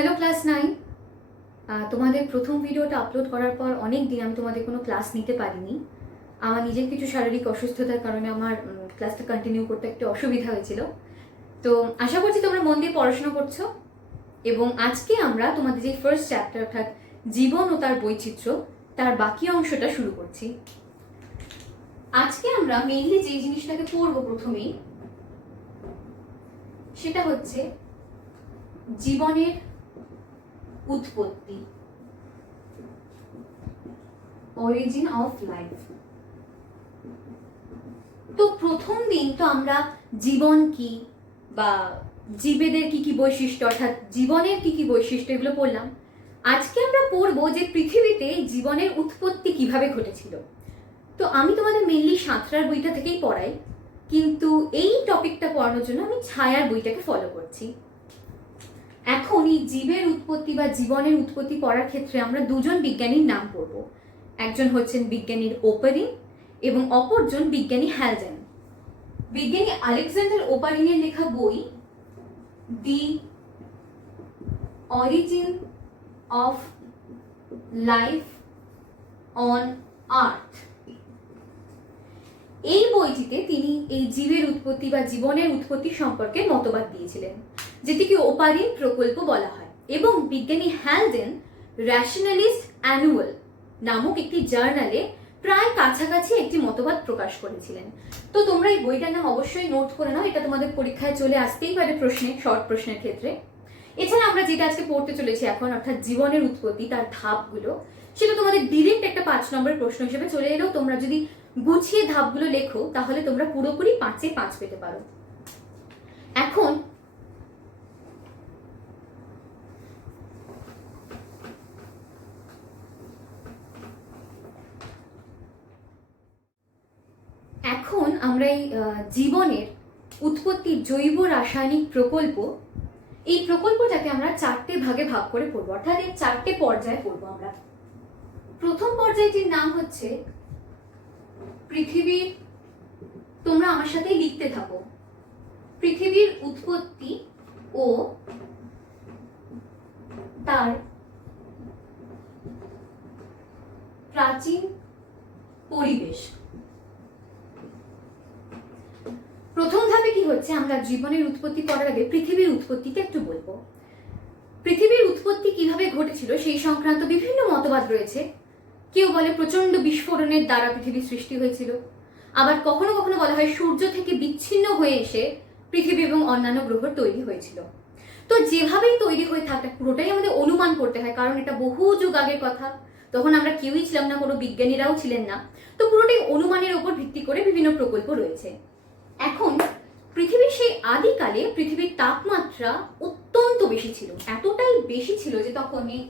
Hello class 9। তোমাদের প্রথম ভিডিওটা আপলোড করার পর অনেক দিন আমি তোমাদের কোনো ক্লাস নিতে পারিনি। আমার নিজের কিছু শারীরিক অসুস্থতার কারণে আমার ক্লাসটা কন্টিনিউ করতে একটু অসুবিধা হয়েছিল। তো আশা করছি তোমরা মন দিয়ে পড়াশোনা করছো এবং আজকে আমরা তোমাদের যে ফার্স্ট চ্যাপ্টার অর্থাৎ জীবন ও তার বৈচিত্র্য তার বাকি অংশটা শুরু করছি। আজকে আমরা মেইনলি যে জিনিসটাকে পড়বো প্রথমেই সেটা হচ্ছে জীবনের উৎপত্তি, অরিজিন অফ লাইফ। তো প্রথম দিন তো আমরা জীবন কি বা জীবেদের কি কি বৈশিষ্ট্য অর্থাৎ জীবনের কি কি বৈশিষ্ট্য এগুলো পড়লাম। আজকে আমরা পড়বো যে পৃথিবীতে জীবনের উৎপত্তি কিভাবে ঘটেছিল। তো আমি তোমাদের মেনলি সাঁতরার বইটা থেকেই পড়াই, কিন্তু এই টপিকটা পড়ানোর জন্য আমি ছায়ার বইটাকে ফলো করছি। এখন এই জীবের উৎপত্তি বা জীবনের উৎপত্তি পড়ার ক্ষেত্রে আমরা দুজন বিজ্ঞানীর নাম পড়ব। একজন হচ্ছেন বিজ্ঞানীর ওপারিন এবং অপরজন বিজ্ঞানী হ্যালডেন। বিজ্ঞানী আলেকজান্ডার ওপারিনের লেখা বই দি origin of life on earth, এই বইটিতে তিনি এই জীবের উৎপত্তি বা জীবনের উৎপত্তি সম্পর্কে মতবাদ দিয়েছিলেন, যেটিকে ওপারিন প্রকল্প বলা হয়। এবং বিজ্ঞানী হ্যালডেন র্যাশনালিস্ট অ্যানুয়াল নামক একটি জার্নালে প্রায় কাছাকাছি একটি মতবাদ প্রকাশ করেছিলেন। তো তোমরা এই বইটার নাম অবশ্যই নোট করে নাও, এটা তোমাদের পরীক্ষায় চলে আসতেই পারে প্রশ্নে, শর্ট প্রশ্নের ক্ষেত্রে। এছাড়া আমরা যেটা আজকে পড়তে চলেছি এখন অর্থাৎ জীবনের উৎপত্তি তার ধাপগুলো, সেটা তোমাদের ডিরেক্ট একটা 5 নম্বরের প্রশ্ন হিসেবে চলে এলেও তোমরা যদি গুছিয়ে ধাপগুলো লেখো তাহলে তোমরা পুরোপুরি 5-এ 5 পেতে পারো। এখন আমরা এই জীবনের উৎপত্তির জৈব রাসায়নিক প্রকল্প, এই প্রকল্পটাকে আমরা 4টে ভাগে ভাগ করে পড়বো, অর্থাৎ এই 4টে পর্যায়ে পড়বো আমরা। প্রথম পর্যায়টির নাম হচ্ছে পৃথিবীর, তোমরা আমার সাথে লিখতে থাকো, পৃথিবীর উৎপত্তি ও তার প্রাচীন পরিবেশ। প্রথম ধাপে কি হচ্ছে, আমরা জীবনের উৎপত্তি করার আগে পৃথিবীর উৎপত্তিতে একটু বলবো। পৃথিবীর উৎপত্তি কিভাবে ঘটেছিল সেই সংক্রান্ত বিভিন্ন মতবাদ রয়েছে। কেউ বলে প্রচন্ড বিস্ফোরণের দ্বারা পৃথিবীর সৃষ্টি হয়েছিল, আবার কখনো কখনো বলা হয় সূর্য থেকে বিচ্ছিন্ন হয়ে এসে পৃথিবী এবং অন্যান্য গ্রহ তৈরি হয়েছিল। তো যেভাবেই তৈরি হয়ে থাকে পুরোটাই আমাদের অনুমান করতে হয়, কারণ এটা বহু যুগ আগের কথা, তখন আমরা কেউই ছিলাম না, কোনো বিজ্ঞানীরাও ছিলেন না। তো পুরোটাই অনুমানের উপর ভিত্তি করে বিভিন্ন প্রকল্প রয়েছে। এখন পৃথিবীর সেই আদিকালে পৃথিবীর তাপমাত্রা অত্যন্ত বেশি ছিল, এতটাই বেশি ছিল যে তখন এই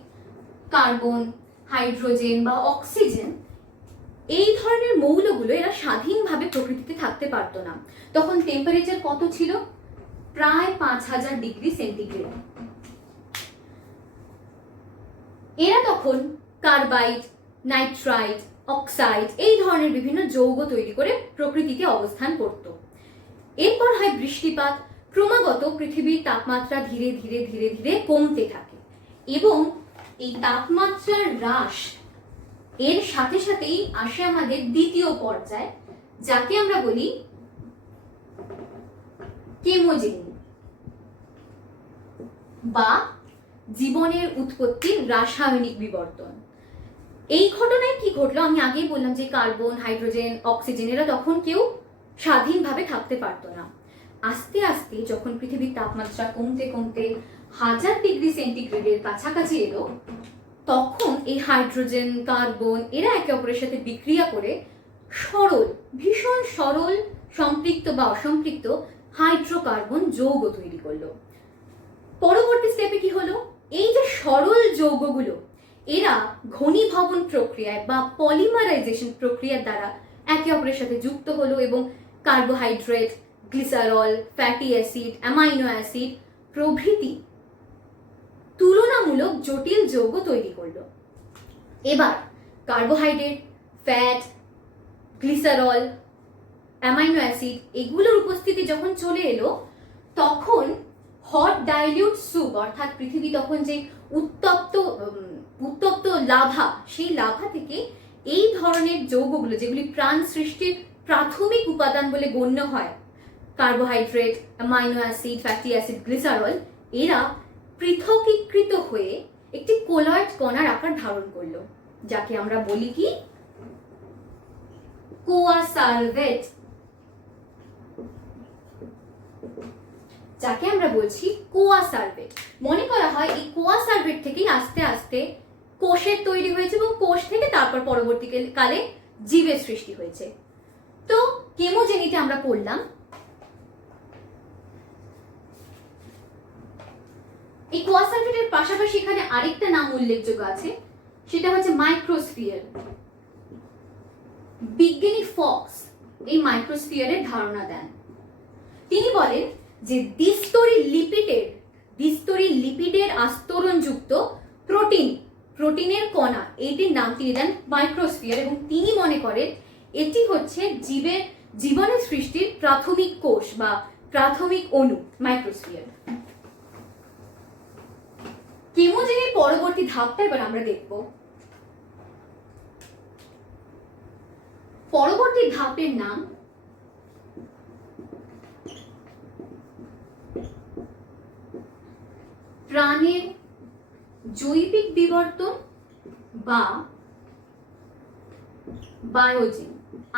কার্বন, হাইড্রোজেন বা অক্সিজেন এই ধরনের মৌলগুলো এরা স্বাধীনভাবে প্রকৃতিতে থাকতে পারতো না। তখন টেম্পারেচার কত ছিল? প্রায় 5000 ডিগ্রি সেন্টিগ্রেড। এরা তখন কার্বাইড, নাইট্রাইট, অক্সাইড এই ধরনের বিভিন্ন যৌগ তৈরি করে প্রকৃতিতে অবস্থান করত। এরপর হয় বৃষ্টিপাত, ক্রমাগত পৃথিবীর তাপমাত্রা ধীরে ধীরে ধীরে ধীরে কমতে থাকে এবং এই তাপমাত্রার হ্রাস এর সাথে সাথেই আসে আমাদের দ্বিতীয় পর্যায়, যাকে আমরা বলি কেমোজেনি বা জীবনের উৎপত্তির রাসায়নিক বিবর্তন। এই ঘটনায় কি ঘটলো, আমি আগেই বললাম যে কার্বন, হাইড্রোজেন, অক্সিজেন এরা তখন কেউ স্বাধীনভাবে থাকতে পারতো না। আস্তে আস্তে যখন পৃথিবীর তাপমাত্রা কমতে কমতে 1000 ডিগ্রি সেন্টিগ্রেডের কাছাকাছি এলো, তখন এই হাইড্রোজেন, কার্বন এরা একে অপরের সাথে বিক্রিয়া করে সরল, ভীষণ সরল সম্পৃক্ত বা অসম্পৃক্ত হাইড্রোকার্বন যৌগ তৈরি করলো। পরবর্তী স্টেপে কি হলো, এই যে সরল যৌগগুলো এরা ঘনীভবন প্রক্রিয়ায় বা পলিমারাইজেশন প্রক্রিয়ার দ্বারা একে অপরের সাথে যুক্ত হলো এবং carbohydrate, glycerol, fatty acid, amino acid প্রভৃতি তুলনামূলক জটিল যৌগ তৈরি করলো। এবার carbohydrate, fat, glycerol, amino acid এগুলোর উপস্থিতি যখন চলে এলো, তখন হট ডাইলিউট স্যুপ, অর্থাৎ পৃথিবী তখন যে উত্তপ্ত উত্তপ্ত লাভা, সেই লাভা থেকে এই ধরনের যৌগগুলো, যেগুলি প্রাণ সৃষ্টির প্রাথমিক উপাদান বলে গণ্য হয়, carbohydrate, amino acid, fatty acid, glycerol, এরা পৃথকীকৃত হয়ে একটি কোলয়েড কণার আকার ধারণ করলো, যাকে আমরা বলি কি কোয়াসালভেট, যাকে আমরা বলছি কোয়াসালভেট। মনে করা হয় এই কোয়াসালভেট থেকেই আস্তে আস্তে কোষের তৈরি হয়েছে এবং কোষ থেকে তারপর পরবর্তীকালে জীবের সৃষ্টি হয়েছে। তো কেমোজেনিতে আমরা পড়লাম। এই কোয়াসালভেটের পাশাপাশি এখানে আরেকটা নাম উল্লেখযোগ্য আছে, সেটা হচ্ছে মাইক্রোস্ফিয়ার। বিজ্ঞানী ফক্স এই মাইক্রোস্ফিয়ারের ধারণা দেন। তিনি বলেন যে দ্বিস্তরী লিপিডের আস্তরণযুক্ত প্রোটিনের কণা, এইটির নাম তিনি দেন মাইক্রোস্ফিয়ার, এবং তিনি মনে করেন এটি হচ্ছে জীবনের সৃষ্টির প্রাথমিক কোষ বা প্রাথমিক অণু, মাইক্রোস্ফিয়ার। কেমোজেনির পরবর্তী ধাপটা এবার আমরা দেখব। পরবর্তী ধাপের নাম প্রাণের জৈবিক বিবর্তন বা বায়োজেন।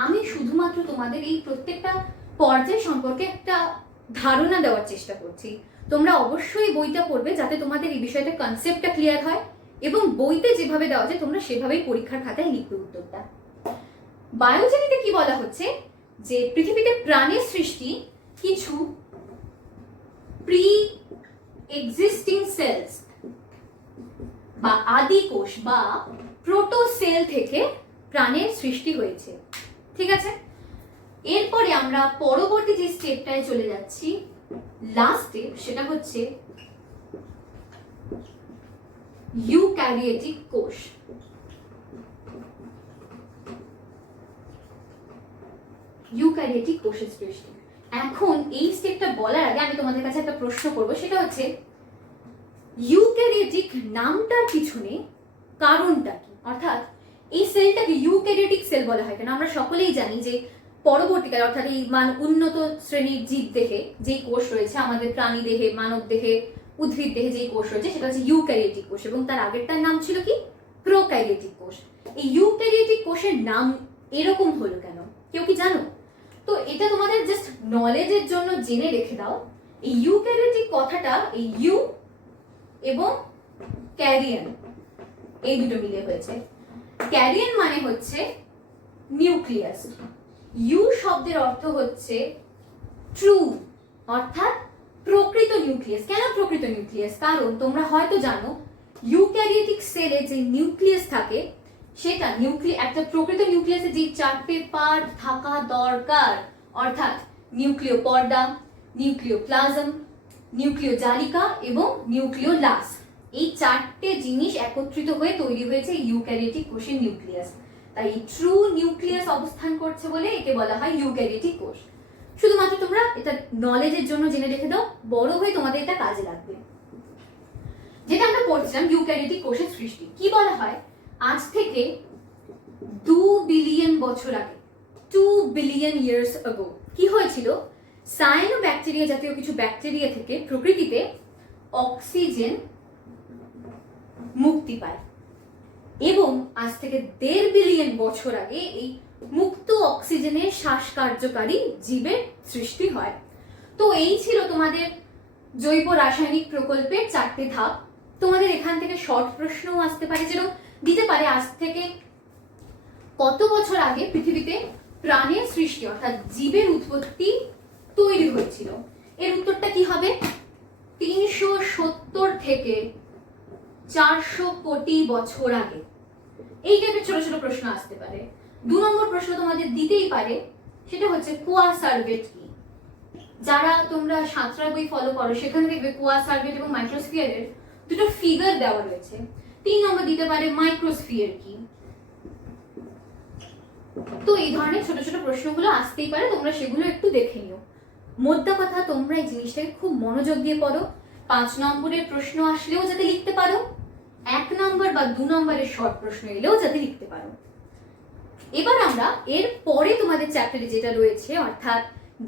আমি শুধুমাত্র তোমাদের এই প্রত্যেকটা পর্যায় সম্পর্কে একটা ধারণা দেওয়ার চেষ্টা করছি। তোমরা অবশ্যই বইটা পড়বে যাতে তোমাদের এই বিষয়টা কনসেপ্টটা ক্লিয়ার হয়, এবং বইতে যেভাবে দেওয়া যায় তোমরা সেভাবেই পরীক্ষার খাতায় লিখবে উত্তরটা। বায়োজেনিতে কি বলা হচ্ছে যে পৃথিবীতে প্রাণের সৃষ্টি কিছু প্রি এক্সিস্টিং সেলস বা আদি কোষ বা প্রোটোসেল থেকে প্রাণের সৃষ্টি হয়েছে। ঠিক আছে, এরপরে আমরা পরবর্তী যে স্টেপটায় চলে যাচ্ছি, লাস্ট স্টেপ, সেটা হচ্ছে ইউক্যারিওটিক কোষ। ইউক্যারিওটিক কোষের সৃষ্টি। এখন এই স্টেপটা বলার আগে আমি তোমাদের কাছে একটা প্রশ্ন করব, সেটা হচ্ছে ইউক্যারিওটিক নামটার পিছনে কারণটা কি? অর্থাৎ এই সেলটাকে ইউক্যারিওটিক সেল বলা হয় কেন? আমরা সকলেই জানি যে পরবর্তীকালে, অর্থাৎ এই উন্নত শ্রেণীর জীব দেহে যেই কোষ রয়েছে, আমাদের প্রাণী দেহে, মানব দেহে, উদ্ভিদ দেহে যেই কোষ রয়েছে, সেটা হচ্ছে ইউক্যারিওটিক কোষ, এবং তার আগেরটার নাম ছিল কি প্রোক্যারিওটিক কোষ। এই ইউক্যারিওটিক কোষের নাম এরকম হলো কেন? কেউ কি জানো? তো এটা তোমাদের জাস্ট নলেজের জন্য জেনে রেখে দাও। এই ইউক্যারিওটিক কথাটা এই ইউ এবং ক্যারিয়ান এই দুটো মিলে হয়েছে। ক্যারিয়ান মানে হচ্ছে নিউক্লিয়াস, ইউ শব্দের অর্থ হচ্ছে ট্রু, অর্থাৎ প্রকৃত নিউক্লিয়াস। কেন প্রকৃত নিউক্লিয়াস? কারণ তোমরা হয়তো জানো ইউক্যারিওটিক সেলে যে নিউক্লিয়াস থাকে, সেটা একটা প্রকৃত নিউক্লিয়াসে যে 4টে পার্ট থাকা দরকার, অর্থাৎ নিউক্লিয় পর্দা, নিউক্লিওপ্লাজম, নিউক্লিওজালিকা এবং নিউক্লিওলাস, এই 4টে জিনিস একত্রিত হয়ে তৈরি হয়েছে ইউক্যারিওটিক কোষের নিউক্লিয়াস। তাই ট্রু নিউক্লিয়াস অবস্থান করছে বলে একে বলা হয় ইউক্যারিওটিক কোষ। শুধুমাত্র তোমরা এটা নলেজের জন্য জেনে রেখে দাও, বড় হয়ে তোমাদের এটা কাজে লাগবে। যেটা আমরা পড়ছিলাম ইউক্যারিওটিক কোষের সৃষ্টি, কি বলা হয় আজ থেকে 2 বিলিয়ন বছর আগে, 2 বিলিয়ন ইয়ার্স আগো কি হয়েছিল? সায়ানোব্যাকটেরিয়া জাতীয় কিছু ব্যাকটেরিয়া থেকে প্রকৃতিতে অক্সিজেন মুক্তি পায়, এবং আজ থেকে 1.5 বিলিয়ন বছর আগে এই মুক্ত অক্সিজেনের শ্বাস কার্যকারী জীবের সৃষ্টি হয়। তো এই ছিল তোমাদের জৈব রাসায়নিক প্রকল্পের 4টে ধাপ। তোমাদের এখান থেকে শর্ট প্রশ্নও আসতে পারে, যেরকম দিতে পারে আজ থেকে কত বছর আগে পৃথিবীতে প্রাণের সৃষ্টি অর্থাৎ জীবের উৎপত্তি তৈরি হয়েছিল? এর উত্তরটা কি হবে? 370 থেকে 400 কোটি বছর আগে। এই টাইপের ছোট ছোট প্রশ্ন আসতে পারে। 2 নম্বর প্রশ্ন তোমাদের দিতেই পারে, সেটা হচ্ছে কোয়াসালভেট কি? যারা তোমরা সাঁতরা বই ফলো করো সেখানে দেখবে কোয়াসালভেট এবং মাইক্রোস্ফিয়ারের দুটো ফিগার দেওয়া রয়েছে। 3 নম্বর দিতে পারে মাইক্রোস্ফিয়ার কি? তো এই ধরনের ছোট ছোট প্রশ্নগুলো আসতেই পারে, তোমরা সেগুলো একটু দেখে নিও। মোদ্দা কথা তোমরা এই জিনিসটাকে খুব মনোযোগ দিয়ে পড়ো। 5 নম্বরের প্রশ্ন আসলেও যাতে লিখতে পারো, 1 নম্বর বা 2 নম্বরের শর্ট প্রশ্ন এলেও যাতে লিখতে পারো। এবার আমরা এর পরে তোমাদের চ্যাপ্টারে যেটা রয়েছে অর্থাৎ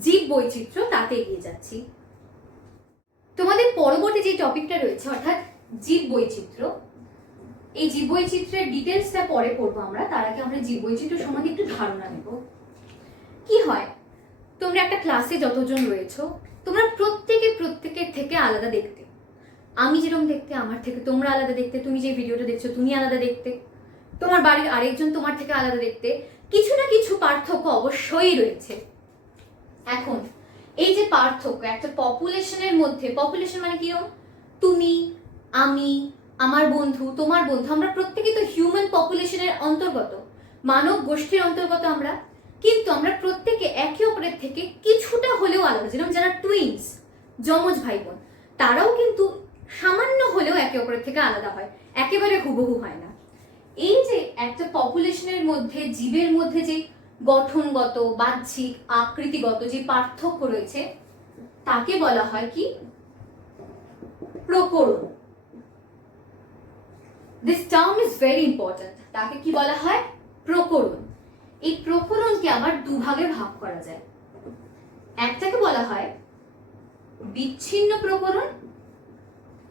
জীব বৈচিত্র্য তাতে এগিয়ে যাচ্ছি। তোমাদের পরবর্তী যে টপিকটা রয়েছে অর্থাৎ জীব বৈচিত্র্য, এই জীব বৈচিত্র্যের ডিটেলসটা পরে পড়বো আমরা। তার আগে আমরা জীব বৈচিত্র্য সম্বন্ধে একটু ধারণা নেব। কি হয়, তোমরা একটা ক্লাসে যতজন রয়েছো তোমরা প্রত্যেকের থেকে আলাদা দেখতে। আমি যেরকম দেখতে আমার থেকে তোমরা আলাদা দেখতে, তুমি যে ভিডিওটা দেখছো তুমি আলাদা দেখতে, তোমার বাড়ির আরেকজন তোমার থেকে আলাদা দেখতে। কিছু না কিছু পার্থক্য অবশ্যই রয়েছে। এখন এই যে পার্থক্য একটা পপুলেশনের মধ্যে, পপুলেশন মানে কি, তুমি আমি আমার বন্ধু তোমার বন্ধু, আমরা প্রত্যেকে তো হিউম্যান পপুলেশনের অন্তর্গত, মানব গোষ্ঠীর অন্তর্গত আমরা, কিন্তু আমরা প্রত্যেকে একে অপরের থেকে কিছুটা হলেও আলাদা। যেরকম যারা টুইন্স, যমজ ভাই বোন, তারাও কিন্তু সামান্য হলেও একে অপরের থেকে আলাদা হয়, একেবারে হুবহু হয় না। এই যে একটা পপুলেশনের মধ্যে জীবের মধ্যে যে গঠনগত বাহ্যিক আকৃতিগত যে পার্থক্য রয়েছে তাকে বলা হয় কি, প্রকরণ। This term is very important. তাকে কি বলা হয়, প্রকরণ। এই প্রকরণকে আবার দুভাগে ভাগ করা যায়। একটাকে বলা হয় বিচ্ছিন্ন প্রকরণ,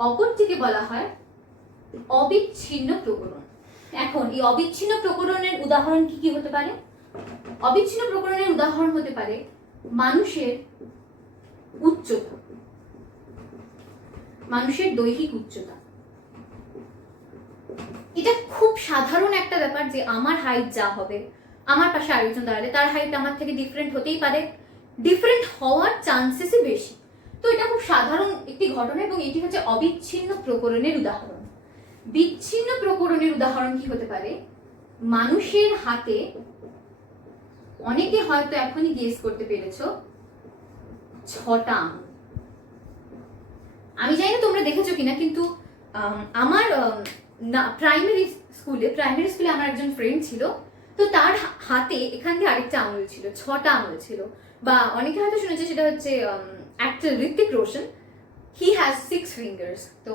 অপরটিকে বলা হয় অবিচ্ছিন্ন প্রকরণ। এখন এই অবিচ্ছিন্ন প্রকরণের উদাহরণ কি কি হতে পারে? অবিচ্ছিন্ন প্রকরণের উদাহরণ হতে পারে মানুষের উচ্চতা, মানুষের দৈহিক উচ্চতা। এটা খুব সাধারণ একটা ব্যাপার যে আমার হাইট যা হবে, আমার পাশে আরেকজন দাঁড়ালে তার হাইট আমার থেকে ডিফারেন্ট হতেই পারে, ডিফারেন্ট হওয়ার চান্সেসই বেশি। তো এটা খুব সাধারণ একটি ঘটনা এবং এটি হচ্ছে অবিচ্ছিন্ন প্রকরণের উদাহরণ। বিচ্ছিন্ন প্রকরণের উদাহরণ কি হতে পারে? মানুষের হাতে, অনেকে হয়তো এখনই গেস করতে পেরেছো, 6টা আঙুল। আমি জানি না তোমরা দেখেছো কিনা, কিন্তু আমার প্রাইমারি স্কুলে আমার একজন ফ্রেন্ড ছিল, তো তার হাতে এখান দিয়ে আরেকটা আঙুল ছিল, 6টা আঙুল ছিল। বা অনেকে হয়তো শুনেছে সেটা হচ্ছে actor Hrithik Roshan, he has 6 fingers. তো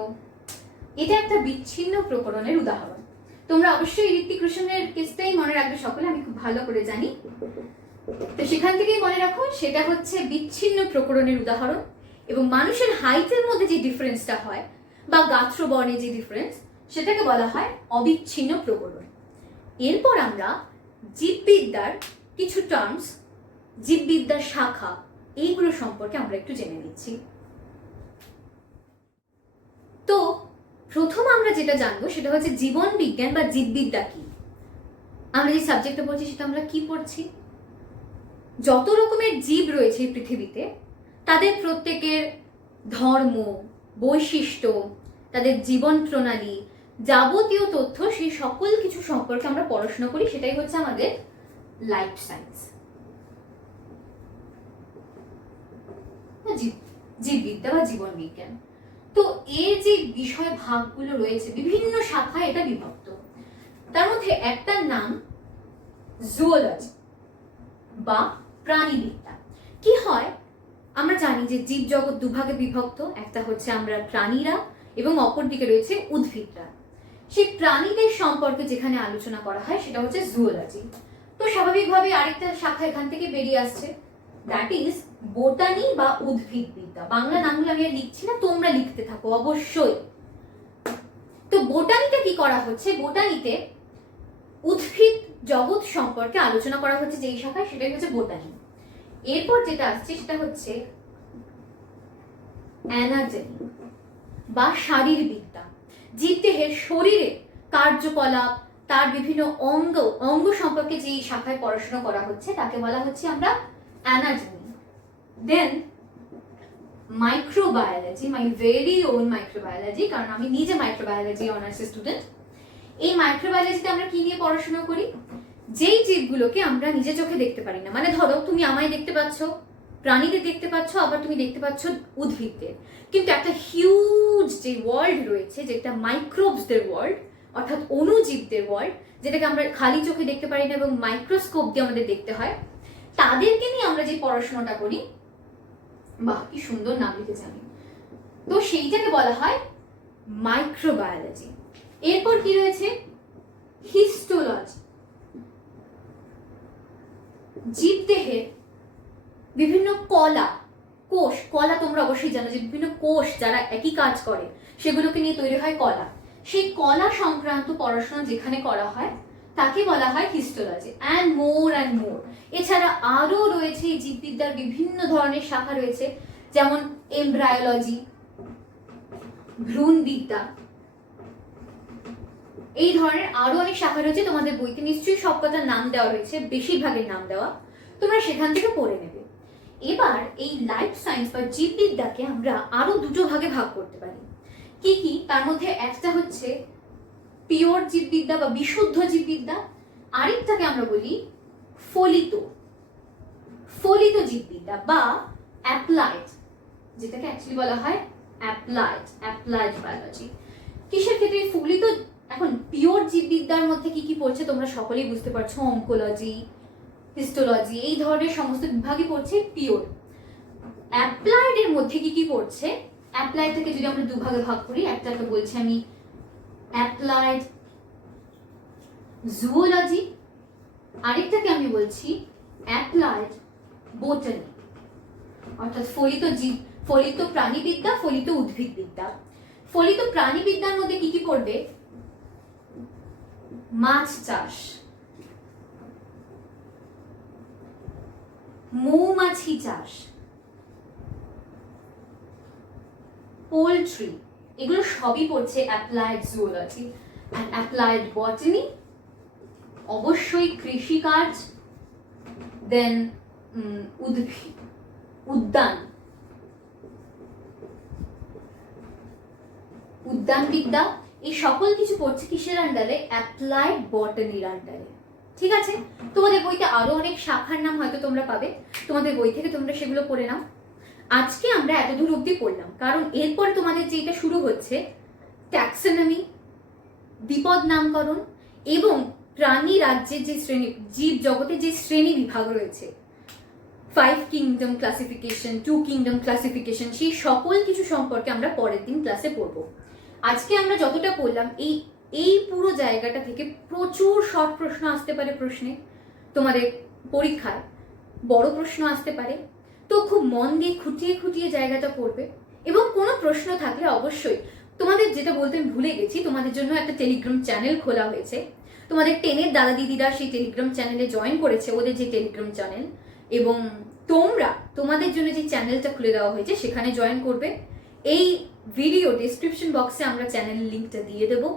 এটা একটা বিচ্ছিন্ন প্রকরণের উদাহরণ। তোমরা অবশ্যই ঋত্বিক রোশনের কেসটাই মনে রাখবে সকলে, আমি খুব ভালো করে জানি। তো সেখান থেকেই মনে রাখো সেটা হচ্ছে বিচ্ছিন্ন প্রকরণের উদাহরণ। এবং মানুষের হাইটের মধ্যে যে ডিফারেন্সটা হয় বা গাত্রবর্ণে যে ডিফারেন্স, সেটাকে বলা হয় অবিচ্ছিন্ন প্রকরণ। এরপর আমরা জীববিদ্যার কিছু টার্মস, জীববিদ্যার শাখা, এইগুলো সম্পর্কে আমরা একটু জেনে নিচ্ছি। তো প্রথম আমরা যেটা জানবো সেটা হচ্ছে জীবন বিজ্ঞান বা জীববিদ্যা কি। আমরা যে সাবজেক্টটা পড়ছি সেটা আমরা কি পড়ছি? যত রকমের জীব রয়েছে এই পৃথিবীতে তাদের প্রত্যেকের ধর্ম, বৈশিষ্ট্য, তাদের জীবন প্রণালী, যাবতীয় তথ্য, সেই সকল কিছু সম্পর্কে আমরা পড়াশোনা করি। সেটাই হচ্ছে আমাদের লাইফ সায়েন্স, জীববিদ্যা বা জীবন বিজ্ঞান। তো এর যে বিষয় ভাগগুলো রয়েছে বিভিন্ন শাখায় এটা বিভক্ত। তার মধ্যে একটার নাম জুওলজি বা প্রাণীবিদ্যা। কি হয়, আমরা জানি যে জীব জগৎ দুভাগে বিভক্ত, একটা হচ্ছে আমরা প্রাণীরা এবং অপরদিকে রয়েছে উদ্ভিদরা। সেই প্রাণীদের সম্পর্কে যেখানে আলোচনা করা হয় সেটা হচ্ছে জুওলজি। তো স্বাভাবিকভাবে আরেকটা শাখা এখান থেকে বেরিয়ে আসছে, দ্যাট ইজ বোটানি বা উদ্ভিদবিদ্যা। বাংলা নামগুলো আমি আর লিখছি না, তোমরা লিখতে থাকো অবশ্যই। তো বোটানিতে কি করা হচ্ছে? বোটানিতে উদ্ভিদ জগৎ সম্পর্কে আলোচনা করা হচ্ছে যেই শাখায়, সেটাই হচ্ছে বোটানি। এরপর যেটা আসছে সেটা হচ্ছে অ্যানাটমি বা শারীরবিদ্যা। জীবদেহের শরীরে কার্যকলাপ, তার বিভিন্ন অঙ্গ সম্পর্কে যে শাখায় পড়াশোনা করা হচ্ছে তাকে বলা হচ্ছে আমরা anatomy. Then microbiology, my very own microbiology, কারণ আমি নিজে মাইক্রোবায়োলজি অনার্স স্টুডেন্ট। এই মাইক্রোবায়োলজিতে আমরা কি নিয়ে পড়াশোনা করি? যেই জীবগুলোকে আমরা নিজে চোখে দেখতে পারি না, মানে ধরো তুমি আমায় দেখতে পাচ্ছ, প্রাণীদের দেখতে পাচ্ছ, আবার তুমি দেখতে পাচ্ছ উদ্ভিদদের, কিন্তু একটা হিউজ যে ওয়ার্ল্ড রয়েছে, যেটা মাইক্রোবসদের ওয়ার্ল্ড, অর্থাৎ অণুজীবদের ওয়ার্ল্ড, যেটাকে আমরা খালি চোখে দেখতে পারি না এবং মাইক্রোস্কোপ দিয়ে আমাদের দেখতে হয়, তাদেরকে নিয়ে আমরা যে পড়াশোনাটা করি বাহ, কি সুন্দর নাম লিখেছি আমি। তো সেইটাকে বলা হয় মাইক্রোবায়োলজি। এরপর কি রয়েছে? হিস্টোলজি। জীবদেহের বিভিন্ন কলা তোমরা অবশ্যই জানো যে বিভিন্ন কোষ যারা একই কাজ করে সেগুলোকে নিয়ে তৈরি হয় কলা। সেই কলা সংক্রান্ত পড়াশোনা যেখানে করা হয় তাকে বলা হয় হিস্টোলজি। And more. এছাড়া আরো রয়েছে এই জীববিদ্যার বিভিন্ন ধরনের শাখা রয়েছে, যেমন এমব্রায়োলজি, ভ্রূণবিদ্যা, এই ধরনের আরো অনেক শাখা রয়েছে। তোমাদের বইতে নিশ্চয়ই সব কথার নাম দেওয়া রয়েছে, বেশিরভাগের নাম দেওয়া, তোমরা সেখান থেকে পড়ে নেবে। এবার এই লাইফ সায়েন্স বা জীববিদ্যাকে আমরা আরো দুটো ভাগে ভাগ করতে পারি। কি কি? তার মধ্যে একটা হচ্ছে পিওর জীববিদ্যা বা বিশুদ্ধ জীববিদ্যা, আরেকটাকে আমরা বলি ফলিত জীববিদ্যা বা অ্যাপ্লাইড, যেটাকে অ্যাকচুয়ালি বলা হয় অ্যাপ্লাইড বায়োলজি। কিসের ক্ষেত্রে ফলিত? এখন পিওর জীববিদ্যার মধ্যে কি কি পড়ছে তোমরা সকলেই বুঝতে পারছো, অঙ্কোলজি, হিস্টোলজি, এই ধরনের সমস্ত বিভাগই পড়ছে পিওর। অ্যাপ্লাইড এর মধ্যে কি কি পড়ছে? অ্যাপ্লাইড থেকে যদি আমরা দুভাগে ভাগ করি, একটাকে বলছি আমি অ্যাপ্লাইড জুওলজি, আরেকটাকে আমি বলছি অ্যাপ্লাইড বোটানি, অর্থাৎ ফলিত প্রাণীবিদ্যা, ফলিত উদ্ভিদবিদ্যা। ফলিত প্রাণীবিদ্যার মধ্যে কি কি পড়বে? মাছ চাষ, মৌমাছি চাষ, পোল্ট্রি, এগুলো সবই পড়ছে অ্যাপ্লাইড জুওলজি। অ্যান্ড অ্যাপ্লাইড বটানি অবশ্যই কৃষিকাজ, দেন উদ্যানবিদ্যা, এই সকল কিছু পড়ছে কিসের আন্ডারে? অ্যাপ্লাইড বটানির আন্ডারে। ঠিক আছে, তোমাদের বইতে আরো অনেক শাখার নাম হয়তো তোমরা পাবে, তোমাদের বই থেকে তোমরা সেগুলো পড়ে নাও। আজকে আমরা এতদূর অব্দি পড়লাম, কারণ এরপরে তোমাদের যেটা শুরু হচ্ছে ট্যাক্সোনমি, বিপদ নামকরণ এবং প্রাণী রাজ্যের যে শ্রেণী, জীব জগতের যে শ্রেণী বিভাগ রয়েছে, 5 কিংডম ক্লাসিফিকেশন, 2 কিংডম ক্লাসিফিকেশন, সেই সকল কিছু সম্পর্কে আমরা পরের দিন ক্লাসে পড়বো। আজকে আমরা যতটা পড়লাম, এই পুরো জায়গাটা থেকে প্রচুর শর্ট প্রশ্ন আসতে পারে প্রশ্নে, তোমাদের পরীক্ষায় বড় প্রশ্ন আসতে পারে। তো খুব মন দিয়ে খুঁটিয়ে জায়গাটা পড়বে। এবং কোনো প্রশ্ন থাকলে অবশ্যই, তোমাদের যেটা বলতে আমি ভুলে গেছি, তোমাদের জন্য একটা টেলিগ্রাম চ্যানেল খোলা হয়েছে, তোমাদের 10-এর দাদা দিদিরা সেই টেলিগ্রাম চ্যানেলে জয়েন করেছে, ওদের যে টেলিগ্রাম চ্যানেল, এবং তোমাদের জন্য যে চ্যানেলটা খুলে দেওয়া হয়েছে সেখানে জয়েন করবে। এই ভিডিও ডেসক্রিপশন বক্সে আমরা চ্যানেলের লিঙ্কটা দিয়ে দেবো।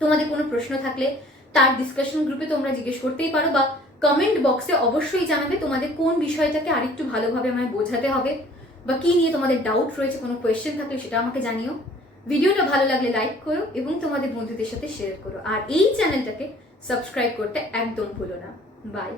তোমাদের কোনো প্রশ্ন থাকলে তার ডিসকাশন গ্রুপে তোমরা জিজ্ঞেস করতেই পারো, বা কমেন্ট বক্সে অবশ্যই জানাবে তোমাদের কোন বিষয়টাকে আরেকটু ভালোভাবে আমায় বোঝাতে হবে, বা কি নিয়ে তোমাদের ডাউট রয়েছে, কোনো কোয়েশ্চেন থাকলে সেটা আমাকে জানিও। ভিডিওটা ভালো লাগলে লাইক করো এবং তোমাদের বন্ধুদের সাথে শেয়ার করো, আর এই চ্যানেলটাকে সাবস্ক্রাইব করতে একদম ভুলো না। বাই।